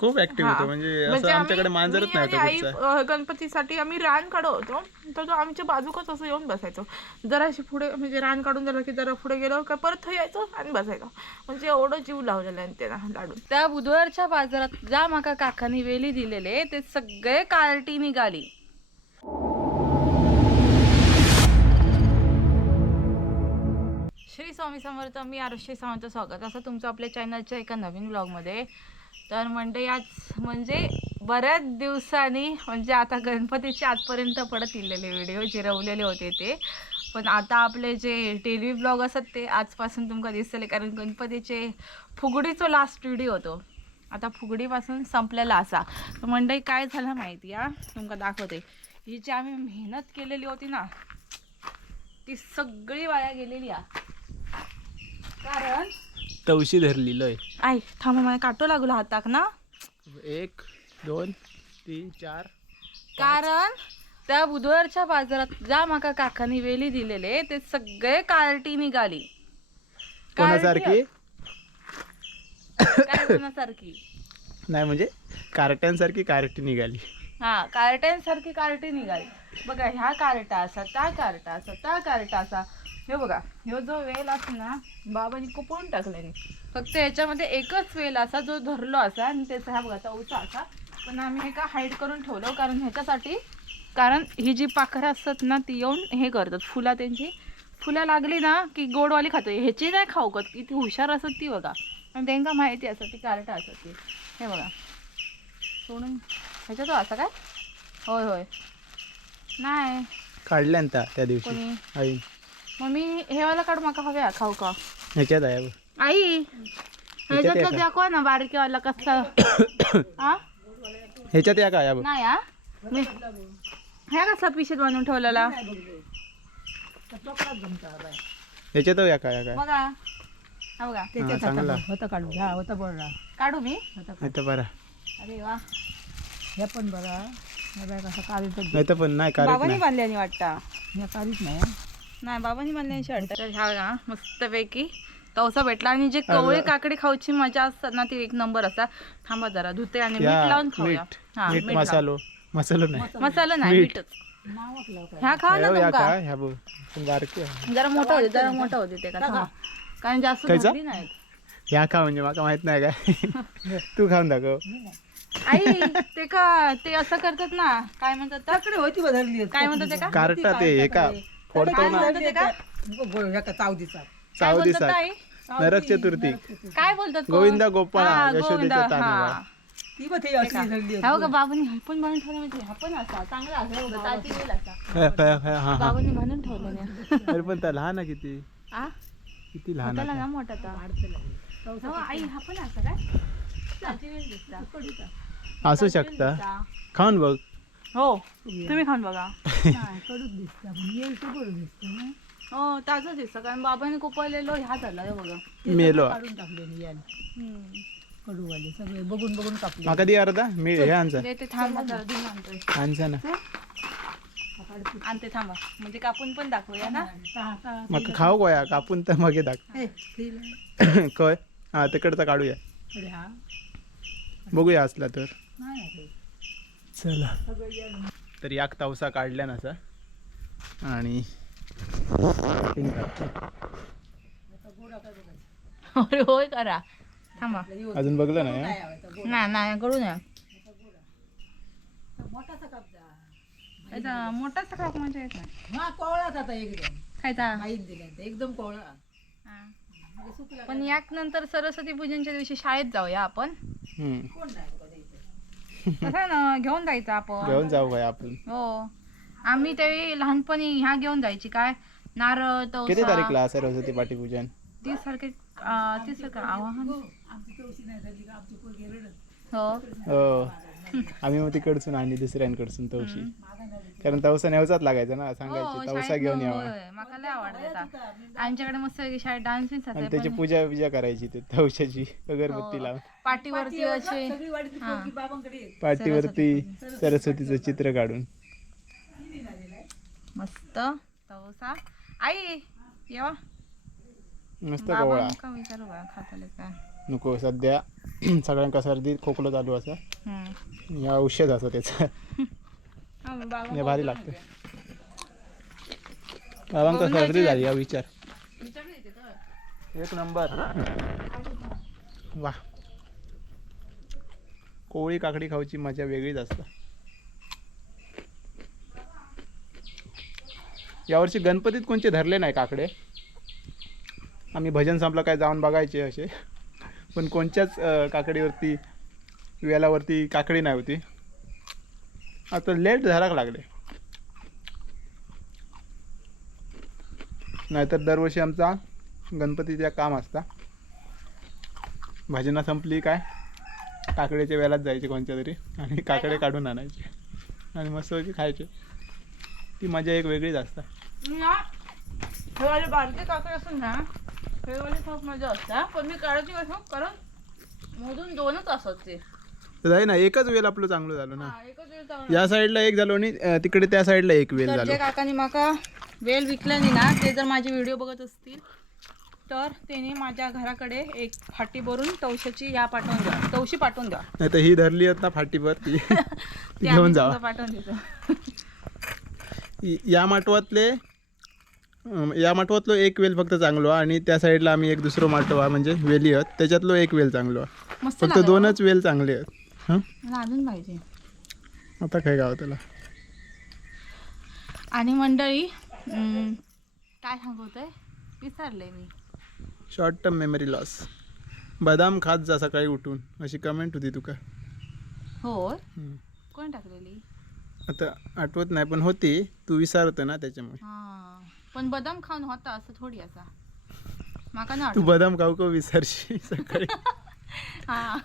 खूप ऍक्टिव्ह. होतो. म्हणजे म्हणजे असं आम्ही- आमच्याकडे मांजरच मी नाही आणि आई अ, गणपतीसाठी आम्ही रान काढत होतो तर तो आमच्या बाजूकच असं येऊन बसायचो. जरा अशी पुढे म्हणजे रान काढून झालं की जरा पुढे गेलो का परत यायचो आणि बसायचो. म्हणजे एवढं जीव लावलेला आहे त्याला लाडून त्या बुधवारच्या बाजारात ज्या माका काकांनी वेली दिलेले ते सगळे कार्टी निघाली. श्री स्वामी समर्थ मी आरुषी सावंत स्वागत. असं तुमचं आपल्या चॅनलच्या एका नवीन ब्लॉगमध्ये तर मंडळी आज म्हणजे बऱ्याच दिवसांनी म्हणजे आता गणपतीचे आजपर्यंत पडत दिलेले व्हिडिओ जिरवलेले होते ते. पण आता आपले जे टेली ब्लॉग असतात ते आजपासून तुमका दिसतले कारण गणपतीचे फुगडीचो लास्ट व्हिडिओ होतो. आता फुगडीपासून संपलेला असा. तर मंडळी काय झालं माहिती हा तुमका दाखवते. ही जी आम्ही मेहनत केलेली होती ना ती सगळी वाया गेलेली आहे. कारण? तवशी धरली लय आई थांबा मला काटो लागलो हाताक ना? एक दोन तीन चार कारण त्या बुधवारच्या बाजारात ज्या माका काकांनी वेली दिलेले ते सगळे कार्टी निघाली. कोणासारखी? काय कोणासारखी? नाही म्हणजे कार्ट्यांसारखी कार्टी निघाली. हा कार्ट्यांसारखी कार्टी निघाली. बघा ह्या कार्टा असा त्या कार्टा असा त्या कार्टा असा. हे बघा ह्यो जो वेल असा ना बाबांनी कुपळून टाकल्याने फक्त याच्यामध्ये एकच वेल असा जो धरलो असा आणि त्याचा हा बघा चौथा असा. पण आम्ही हे का हाईड करून ठेवलो कारण ह्याच्यासाठी कारण ही जी पाखरं असतात ना ती येऊन हे करतात फुला त्यांची. फुलं लागली ना की गोडवाली खातो ह्याची नाही खाऊ का किती हुशार असत ती बघा. आणि त्यांना माहिती असत ती कार्टा असत ती. हे बघा. सोडून ह्याच्यात असा काय? होय होय. नाही. काढल्या ना त्या दिवशी. मग मी हे वाला काढू माका हव्या खाऊ का? ह्याच्यात आहे बघ. आई ह्याच्यातलं? दाखवा ना बारकेवाला कसा. हा ह्याच्यात या काय बघ. नाही हा? मी ह्या कसला पिशेत बांधून ठेवलेला? ह्याच्यात या काय या काय बघा. हा बघा. हा, चांगला. होतं काढू होतं बरं. काढू मी? नाही बरा. अरे वा. हे पण बरं. हे काढीत नाही तर पण नाही काढत बाबांनी नाही. बांधल्याने वाटतं. हे काढीत नाही. नाही बाबांनी बांधल्याने वाटतं तर ह्या ना मस्तपैकी तवसा भेटला. आणि जे कवळे काकडी खाऊची मजा असतात ना ती एक नंबर असतात थांबा जरा धुते आणि मीठ लावून खाऊया. हा मीठ. मसालो. मसालो नाही. मसाला नाही मीठ. मीठच. ह्या खा ना तुमका. जरा मोठं होते जरा मोठं होते ते का. कारण जास्त नाही. ह्या खा म्हणजे माका माहीत नाही काय. तू खाऊन दाखव. आई ते का ते असं करतात ना. काय म्हणतात होती बदलली. काय म्हणतात ते का? कार्टा ते हे का फोडतो ना. चावदीचा? नरक चतुर्थी. काय बोलतात कोण? गोविंदा गोपाळ हा, यशोदेचा गोविंदा, तानुबाळ. हा. ती बघ ती अशी धरली हा बघा बाबांनी हा पण बांधून ठेवला म्हणजे हा पण असा चांगला असा बघा ताजी वेल असा. हा, हा, हा, हा, हा. बाबांनी बांधून ठेवलेला अरे पण त्या लहान आहे किती? आ? किती लहान त्याला आहे ना मोठा तो. हो, आई हा पण असा काय? ताजी वेल दिसता. असू शकता. खाऊन बघ. हो तुम्ही खाऊन बघा. कडूच दिसतं पण येईल ते बरं दिसतं ना. हो ताजं दिसतं कारण बाबांनी कुपवलेलो ह्या झाला हे बघा. मेलो. काढून टाकले मी याने हम्म. कडूवाले सगळे बघून बघून कापले. माका दी अर्धा मी हे आणचा ते- ते थांबा जरा दिन आणतोय. आणचा ना. आणते थांबा. म्हणजे कापून पण दाखवूया ना? सहा सहा मग खाऊ गोया कापून तर मग दाख. हे, तिला- कय हा तिकडचा काढूया. अरे हा. बघूया असला तर. नाही आहे. चला. तर याक तवसा काढल्या ना असा आणि. अरे होय करा. थांबा. अजून बघलं नाही? नाही नाही करू याचा मोठाच खाक म्हणजे हा कोवळाच आता एकदम. खायचा. एकदम कोवळा. पण याक नंतर सरस्वती पूजनच्या दिवशी शाळेत जाऊया आपण. कोण तसं ना घेऊन जायचं आपण. घेऊन जाऊ काय आपण. हो. आम्ही त्यावेळी लहानपणी ह्या घेऊन जायची. काय? नारळ किती तवसा तारीखला सरस्वती पाटीपूजन? तीस तारखे अं, तीस तारखे आवाहन. हो. हो. आम्ही मग तिकडसून आणि दुसऱ्यांकडसून तवशी. कारण तवसा नेवचाच लागायचा ना हो, सांगायचे तवसा शाळेत घेऊन मग यावा. लय आवडता आमच्याकडे मस्त शाळेत डान्स आणि त्याची पूजा बिजा करायची ते तवशाची अगरबत्ती हो. लावून. पाठीवरती असे. पाठीवरती सरस्वतीचं चित्र काढून. मस्त. तवसा. आई येवा मस्त कोवळा नको सध्या सगळ्यांका सर्दी खोकलो चालू असा. या औषध असं त्याचं. हा, हे भारी लागतं. बाबांका सर्दी झाली या विचार. एक नंबर. वा कोळी काकडी खाऊची मजा वेगळीच असते. यावर्षी गणपतीत कोणचे धरले नाही काकडे? आम्ही भजन संपलं काय जाऊन बघायचे असे. पण कोणत्याच काकडीवरती वेलावरती काकडी नाही होती. आता लेट धराक लागले. नाहीतर दरवर्षी आमचा गणपतीचा काम असता. भजना संपली काय? काकड्याच्या वेलात जायचे कोणत्या तरी आणि काकडे काढून आणायचे आणि मस्त खायचे. ती मजा एक वेगळीच असता. बारके काकडे असून ना हे खूप मजा असते. पण मी काढायची कसं कारण मोजून दोनच असत ते. आहे ना एकच वेल आपलं चांगलं झालं ना. हा, एकच वेळ चालू. या साईडला एक झालो आणि अं, तिकडे त्या साईडला एक वेल तर झालो. जे काकांनी माका वेल विकलं नाही ना ते जर माझे व्हिडिओ बघत असतील तर त्यांनी माझ्या घराकडे एक फाटी भरून तवशाची या पाठवून द्या. तवशी पाठवून द्या. नाही तर ही धरली आहेत ना फाटीवर ती ती ते घेऊन आम्ही जावा पाठवून देतो. इ- या माटवातले अं, या माटवातलो एक वेल फक्त चांगलो हा आणि त्या साईडला आम्ही एक दुसरं माटवा म्हणजे वेली आहेत त्याच्यातलो एक वेल चांगलो हा. मस्त फक्त लागलं. दोनच वेल चांगले आहेत. हां? मला अजून पाहिजे. आता काय गाव त्याला आणि मंडळी अं, काय सांगतोय? विसरले मी. शॉर्ट टर्म मेमरी लॉस बदाम खात जा सकाळी उठून. अशी कमेंट होती तुका. हम्म. कोण टाकलेली? आता आठवत नाही पण होती. तू विसरत ना त्याच्यामुळे. हा. पण बदाम खाऊन होता असं थोडी असा माका ना तू बदाम खाऊ का विसरशी सकाळी. हा.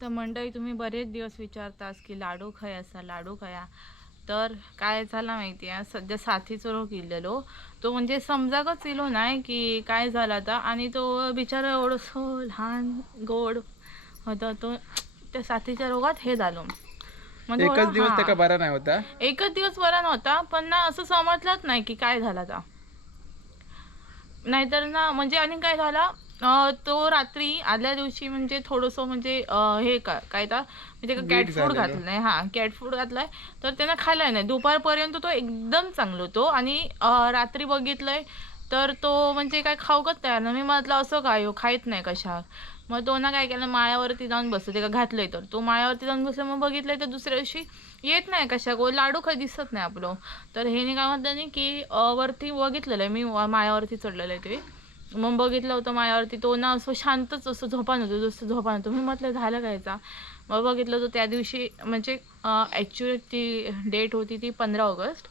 तर मंडळी तुम्ही बरेच दिवस विचारतास की लाडू खायासा लाडू खाया. तर काय झालं माहिती आहे सध्या साथीचा रोग इल्लेलो. तो म्हणजे समजाकच इलो नाही की काय झाला आता. आणि तो बिचारा एवढंसं लहान गोड होता. तो त्या साथीच्या रोगात हे झालो. म्हणजे एकच दिवस. त्याका बरा नाही होता? एकच दिवस बरा नव्हता पण ना असं समजलंच नाही की काय झाला आता. नाहीतर ना म्हणजे आणि काय झाला? अं, तो रात्री आदल्या दिवशी म्हणजे थोडंसं म्हणजे अं, हे का काय तर म्हणजे कॅट फूड. घातलंय हा कॅट फूड घातलाय. तर त्यानं खाल्लाय नाही दुपारपर्यंत तो एकदम चांगला होतो आणि अं, रात्री बघितलंय तर तो म्हणजे काय खाऊकच तयार नाही. मी म्हटलं असं काय हो खायत नाही कशा? मग तो ना काय केलं माळ्यावरती जाऊन बसतो ते का घातलंय तर. तो माळ्यावरती जाऊन बसलं मग बघितलंय तर दुसऱ्या दिवशी येत नाही कशा. गो लाडू काही दिसत नाही आपलं. तर हे नाही काय म्हटलं नाही की अं, वरती बघितलेलं आहे मी वा- माळ्यावरती चढलेलं आहे ते. मग बघितलं होतं माळ्यावरती तो ना असं शांतच असं झोपान होतो जसं झोपान होतो. मी म्हटलं झालं कायचा मग बघितलं तर त्या दिवशी म्हणजे ॲक्च्युली ती डेट होती ती पंधरा ऑगस्ट.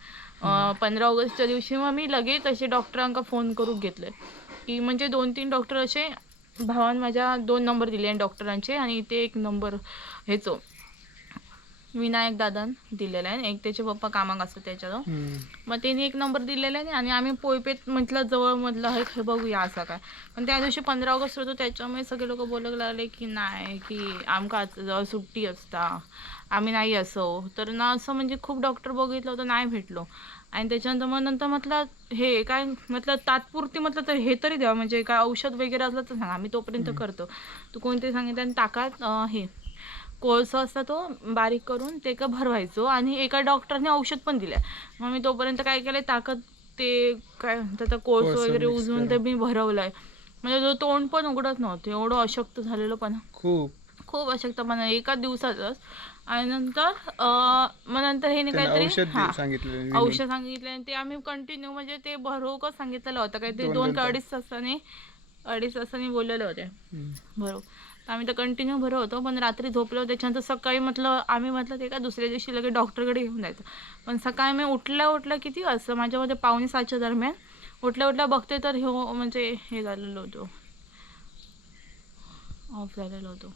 पंधरा ऑगस्टच्या दिवशी मग मी लगेच असे डॉक्टरांका फोन करून घेतले. की म्हणजे दोन तीन डॉक्टर असे भावान माझ्या दोन नंबर दिले डॉक्टरांचे आणि ते एक नंबर हेचो. विनायक दादान दिलेला आहे. एक त्याचे पप्पा कामाक असतात त्याच्याजवळ. हम्म. मग त्यांनी एक नंबर दिलेला आहे आणि आम्ही पोयपेत म्हटलं जवळ म्हटलं हे बघूया असं काय. पण त्या दिवशी पंधरा ऑगस्ट होतो त्याच्यामुळे सगळे लोक बोलू लागले की नाही की आमका जवळ सुट्टी असता आम्ही नाही असो. तर ना असं म्हणजे खूप डॉक्टर बघितलं होतं नाही भेटलो. आणि त्याच्यानंतर मग नंतर म्हटलं हे काय म्हटलं तात्पुरती म्हटलं तर हे तरी द्यावं म्हणजे काय औषध वगैरे असलं तर सांगा. आम्ही तोपर्यंत करतो. तू कोणते सांगितलं आणि ताकात हे. कोळसा असता तो बारीक करून ते का भरवायचो आणि एका डॉक्टरने औषध पण दिलं मग मी तोपर्यंत काय केलंय ताकद ते काय म्हणतात ते कोळसं वगैरे उजवून ते मी भरवलंय. म्हणजे तो तोंड पण उघडत नव्हतं एवढं अशक्त झालेलं पण. खूप. खूप अशक्तपणा एका दिवसातच. आणि नंतर अं, मग नंतर हे काहीतरी औषध हा, सांगितलं औषध सांगितलं आणि ते आम्ही कंटिन्यू म्हणजे ते भरवूकच सांगितलेलं होतं. काहीतरी दोन- का तास. अडीच तासाने अडीच तासाने बोललेले होते. हम्म. आम्ही तर कंटिन्यू भरव होतो पण रात्री झोपलो त्याच्यानंतर सकाळी म्हटलं आम्ही म्हटलं ते का दुसऱ्या दिवशी लगेच डॉक्टरकडे घेऊन जायचं? पण सकाळी मी उठल्या उठल्या किती वाजता माझ्यामध्ये पावणे सातच्या दरम्यान उठल्या उठल्या बघते तर हो म्हणजे हे झालेलं होतं. ऑफ झालेलं होतं.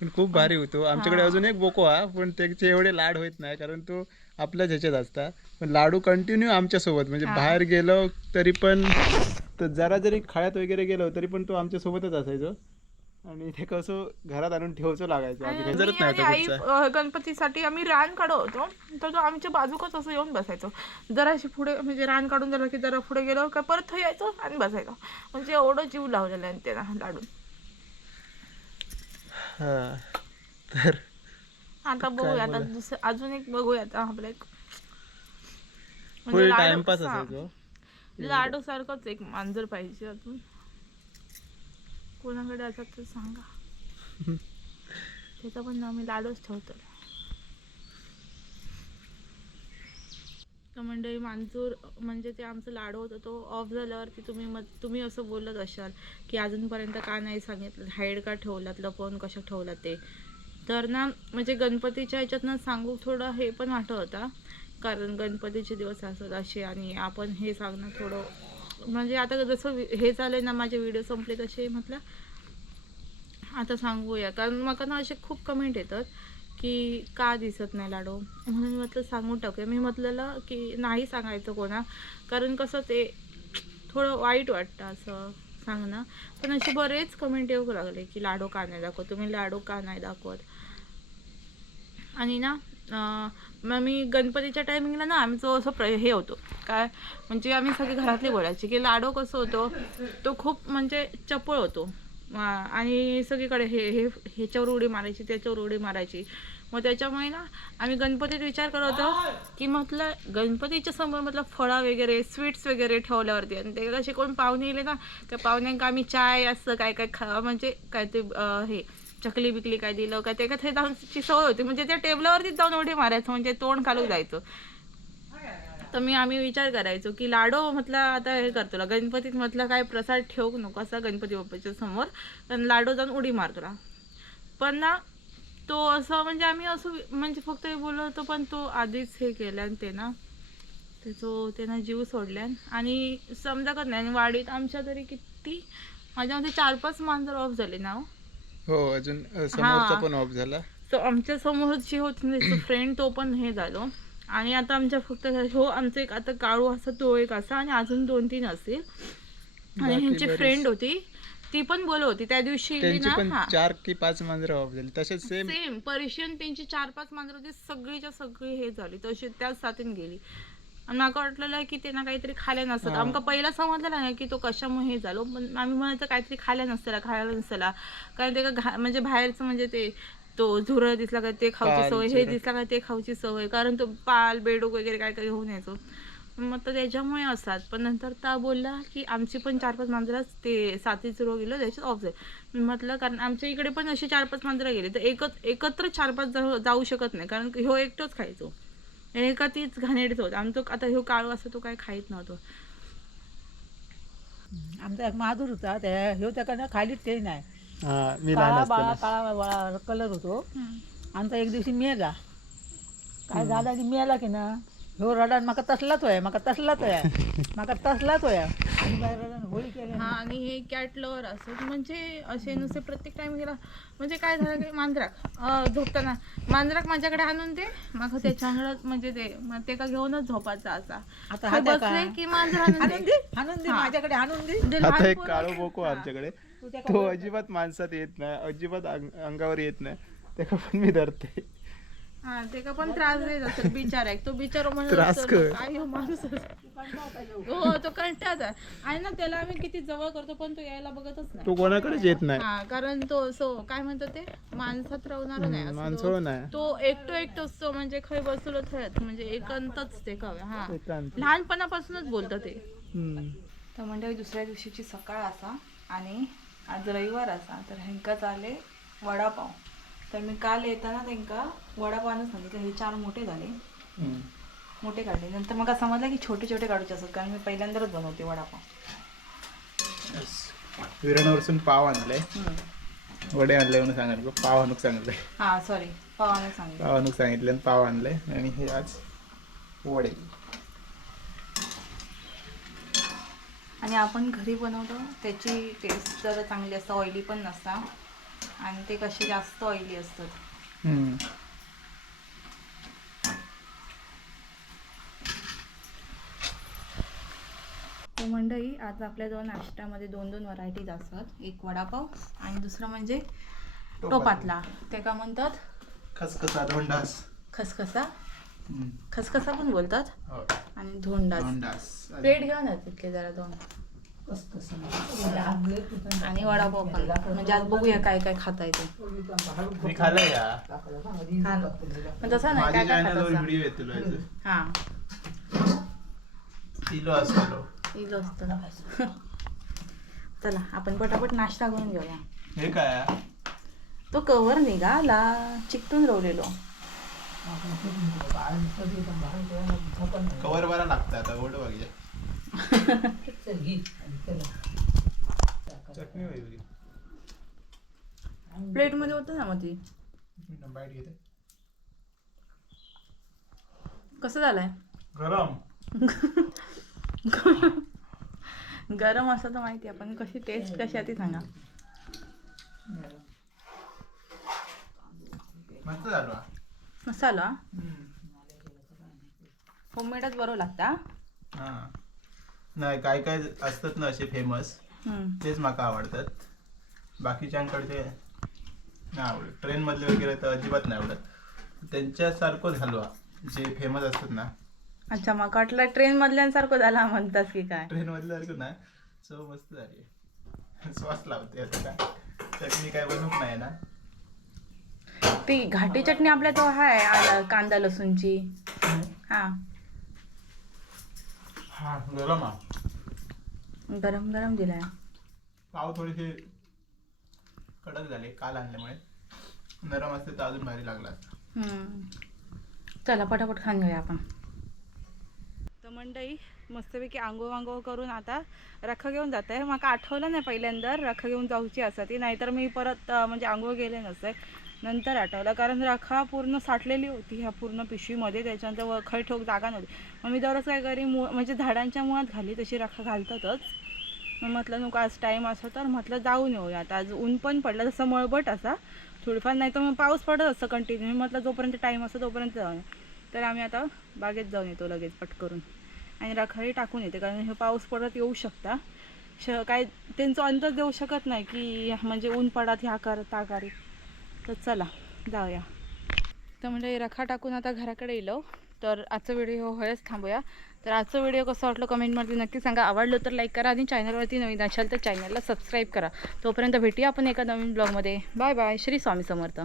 पण खूप भारी होतो. आमच्याकडे अजून एक बोको हा पण त्याचे एवढे लाड होत नाही कारण तो आपल्याच ह्याच्यात असता. पण लाडू कंटिन्यू आमच्यासोबत म्हणजे बाहेर गेलो तरी पण तर जरा जरी खाळ्यात वगैरे गेलो तरी पण तो आमच्या सोबतच असायचो. आणि ते कसं घरात आणून ठेवचं लागायचं काही आणि नाही होता आई. अ, गणपतीसाठी आम्ही रान काढत होतो. तर तो आमच्या बाजूकच असं येऊन बसायचो. जराशी पुढे म्हणजे रान काढून झालं की जरा पुढे गेलो का परत यायचो आणि बसायचो. म्हणजे एवढं जीव लावलेला आहे त्याला लाडून. हा. तर आता बघूया. आता दुसरं अजून एक बघूया आता आपलं एक. म्हणजे फुल लाडू- टाइमपास हा. असायचो. लाडू सारखंच एक मांजर पाहिजे अजून. कोणाकडे असतात तर सांगा. त्याचं पण मी लाडूच ठेवतो तर मंडळी मांजूर म्हणजे ते आमचं लाडू होतं तो ऑफ झाल्यावरती तुम्ही मग तुम्ही असं बोलत असाल की अजूनपर्यंत का नाही सांगितलं हाईड का ठेवलात लपवून कशा ठेवला ते. तर ना म्हणजे गणपतीच्या ह्याच्यातनं सांगू थोडं हे पण वाटत होता कारण गणपतीचे दिवस असतात असे आणि आपण हे सांगणं थोडं म्हणजे आता जसं हे झालंय ना माझे व्हिडिओ संपले तसे म्हटलं आता सांगूया. कारण मला ना असे खूप कमेंट येतात की का दिसत नाही लाडू? म्हणून मी म्हटलं सांगून टाकूया. मी म्हटलेलं की नाही सांगायचं कोणा कारण कसं ते थोडं वाईट वाटतं असं सांगणं. पण असे बरेच कमेंट येऊ लागले की लाडू का नाही दाखवत? तुम्ही लाडू का नाही दाखवत? आणि ना मग मी गणपतीच्या टायमिंगला ना आमचं असं प्र हे होतो. काय म्हणजे आम्ही सगळे घरातले बोलायचे की लाडो कसं होतो तो खूप म्हणजे चपळ होतो. आणि सगळीकडे हे हे ह्याच्यावर उडी मारायची त्याच्यावर उडी मारायची. मग त्याच्यामुळे ना आम्ही गणपतीत विचार करत होतो की म्हटलं गणपतीच्या समोर म्हटलं फळं वगैरे स्वीट्स वगैरे ठेवल्यावरती. आणि ते कसे कोण पाहुणे येले ना त्या पाहुण्यांका आम्ही चाय असं काय काय खा म्हणजे काय ते हे. चकली बिकली काय दिलं काय ते का ते जाऊनची सवय होती. म्हणजे त्या टेबलावरतीच जाऊन उडी मारायचं म्हणजे तोंड खालून जायचं. तर मी आम्ही विचार करायचो की लाडो म्हटलं आता हे करतो गणपतीत म्हटलं काय प्रसाद ठेवू नको असा गणपती बाप्पाच्या समोर. आणि लाडो जाऊन उडी मारतो पण ना तो असं म्हणजे आम्ही असं म्हणजे फक्त हे बोललो होतो पण तो आधीच हे केल्यान ते ना त्याचं त्यानं जीव सोडल्यान आणि समजा करत नाही आणि वाडीत आमच्या तरी किती माझ्यामध्ये चार पाच मांजर ऑफ झाले ना हो. हो. अजून अ, समोरचा हा. पण ऑफ झाला. तो आमच्यासमोर जे होत त्याचं फ्रेंड तो पण हे झालो. आणि आता आमच्या फक्त हो आमचं एक आता काळू असा तो एक असा आणि अजून दोन तीन असतील. आणि बाकी ह्यांची बरेच. फ्रेंड होती. ती पण बोलत होती. त्या दिवशी गेली त्यांची ना पण चार की पाच मांजरं ऑफ झाली. तसेच सेम सेम पर्शियन त्यांची चार पाच मांजर होती. सगळीच्या सगळी हे झाली. तशी त्याच साथीन गेली. आणि माका वाटलेलं की त्यांना काहीतरी खाल्या नसतात हा. आमका पहिला समजलेला नाही की तो कशामुळे हे झालो. पण आम्ही म्हणायचं काहीतरी खाल्या नसतेला खायला नसतेला कारण ते का म्हणजे बाहेरचं म्हणजे ते तो झुरळ दिसला का ते खाऊची सवय हे. दिसला का ते खाऊची सवय. कारण तो पाल बेडूक वगैरे काय काय घेऊन यायचो मग तर त्याच्यामुळे असतात. पण नंतर त्या बोलला की आमची पण चार पाच मांजरं ते साथीचं रोग गेलं त्याच्यात ऑफ झाले. मी म्हटलं कारण आमच्या इकडे पण अशी चार पाच मांजरं गेली. तर एकच एकत्र चार पाच जाऊ जाऊ शकत नाही. कारण ह्यो एकटोच खायचो. एका तीच घाणेडीच होत आमचं आता ह्यो काळू असं तो काय खाईत नव्हतो. आमचा एक महादूर होता त्या ह्यो त्याकडनं खालीच ते नाही. हा मी लहान काळा बाळा असताना. काळा बाळा कलर होतो. आमचा एक दिवशी मेला. काय झाला की मेला की ना ह्यो रडान म्हाका तसलाच होया म्हाका तसलाच होया. म्हाका तसलाच होया. आणि बाय रडान होळी केली हा आणि हे कॅट लवर असत म्हणजे असे नुसते प्रत्येक टाइम गेला म्हणजे काय झालं की मांजराक झोपताना मांजराक माझ्याकडे आणून दे मग त्याच्याकडं म्हणजे ते मग ते का घेऊनच झोपायचा असा. आता हा बसले का? मांजर आणून दे. दे हा. माझ्याकडे हाणून दे. आता लहान एक पोरं- काळो बोको आमच्याकडे. तू अजिबात माणसात येत नाही अजिबात अंग- अंगावर येत नाही. त्याला पण मी धरते. हा ते का पण त्रास देत असेल बिचारा एक. तो बिचारा म्हणत त्रास असतो, कर. काय ह्यो माणूस हो तो कंटाळा आणि ना त्याला आम्ही किती जवळ करतो पण तो यायला बघतच नाही. तो कोणाकडेच येत नाही. हा कारण तो असो काय म्हणतो ते माणसात राहणार नाही असं माणसं तो- नाही. तो एकटो एकटो असतो म्हणजे खय बसलो थयत म्हणजे एकांतच ते कव्या हा. एकांत. लहानपणापासूनच बोलतं ते. हम्म. तर म्हणजे दुसऱ्या दिवशीची सकाळ असा आणि आज रविवार असा तर हेंका चाले वडापाव. तर मी काल येताना त्यांका वडापावनं सांगितलं हे चार मोठे झाले. मोठे काढले. नंतर मला समजलं की छोटे छोटे काढूचे असतात कारण मी पहिल्यांदाच बनवते वडापाव. विराणावरसून पाव आणलाय. वडे आणले म्हणून सांगितलं. पाव आणूक सांगितलंय हा सॉरी पावाने सांगितलं. पाव आणूक सांगितले आणि पाव आणले. आणि हे आज वडे. आणि आपण घरी बनवतो त्याची टेस्ट जरा चांगली असते ऑइली पण नसता. आणि ते कसे जास्त ऑइली असतात. आपल्या दोन नाश्त्यामध्ये दोन दोन व्हरायटीज असतात. एक वडापाव आणि दुसरं म्हणजे टोपातला. ते का म्हणतात? खसखसा धोंडास. खसखसा? खसखसा पण बोलतात? हो. आणि धोंडास. प्लेट घेऊन या तिथले जरा दोन. आणि वडापाव पण. म्हणजे आज बघूया काय काय खाता येते. मी खाल्लं या. हा ना. पण तसं नाही काय काय व्हिडिओ. हा. किलो असतो इलो असतं. चला आपण पटापट नाश्ता करून घेऊया. हे काय? तो कवर निघाला चिकटून रवलेलो कवर बरा लागतं आता गोड बघितलं चटणी वगैरे प्लेटमध्ये होतं ना मग ती. बाईट घेते. कसं झालंय? गरम. गरम असं तर माहिती आहे पण कशी टेस्ट कशी आहे ती सांगा. मस्त झालो. मसाला? होममेडच बरोबर लागता हा? नाही काय काय असतात ना असे फेमस हम्म. तेच माका आवडतात. बाकीच्यांकडचे नाही आवडत. ट्रेनमधले वगैरे तर अजिबात नाही आवडत. त्यांच्यासारखं झालो हा. जे फेमस असतात ना. अच्छा मग वाटलं ट्रेन मधल्यांसारखं झाला म्हणतात की काय? ट्रेनमधलं सारखं ना? चव मस्त झाली. श्वास लावते आता काय? चटणी काय बनवत नाही ना? ती घाटी चटणी आपल्या तो हाय कांदा लसूणची. हा. हा गरम हा गरम गरम दिलाय. पाव थोडेसे कडक झाले काल आणल्यामुळे. नरम असते तर अजून भारी लागला असता. हम्म. चला पटापट खाऊन घेऊया आपण. मंडई मस्तपैकी आंघोळ वांघोळ करून आता रख घेऊन जात आहे मला आठवलं नाही पहिल्यांदा रख घेऊन जाऊची असं ती नाहीतर मी परत म्हणजे आंघोळ गेले नसते. नंतर आठवलं कारण रखा पूर्ण साठलेली होती ह्या पूर्ण पिशवीमध्ये त्याच्यानंतर व ठोक जागा नव्हती. मग मी दररोज काय करी मु म्हणजे झाडांच्या मुळात घाली तशी रखा घालतातच. मग म्हटलं नको आज टाईम असं तर म्हटलं जाऊन येऊया आता आज ऊन पण पडलं जसं मळबट असा थोडीफार नाही तर मग पाऊस पडत असतं कंटिन्यू म्हटलं जोपर्यंत टाईम असतो तोपर्यंत जाऊन तर आम्ही आता बागेत जाऊन येतो लगेच पटकरून. आणि रखाही टाकून येते कारण हे पाऊस पडत येऊ शकता. श काय त्यांचं अंदाज देऊ शकत नाही की म्हणजे ऊन पडत ह्या कर त्या तर चला जाऊया. तर म्हणजे रखा टाकून आता घराकडे येलो. तर आजचा व्हिडिओ हो, होयच थांबूया. तर आजचा व्हिडिओ कसं वाटलं कमेंटमध्ये नक्की सांगा. आवडलं तर लाईक करा आणि चॅनलवरती नवीन असाल तर चॅनलला सबस्क्राईब करा. तोपर्यंत भेटूया आपण एका नवीन ब्लॉगमध्ये बाय बाय श्री स्वामी समर्थ.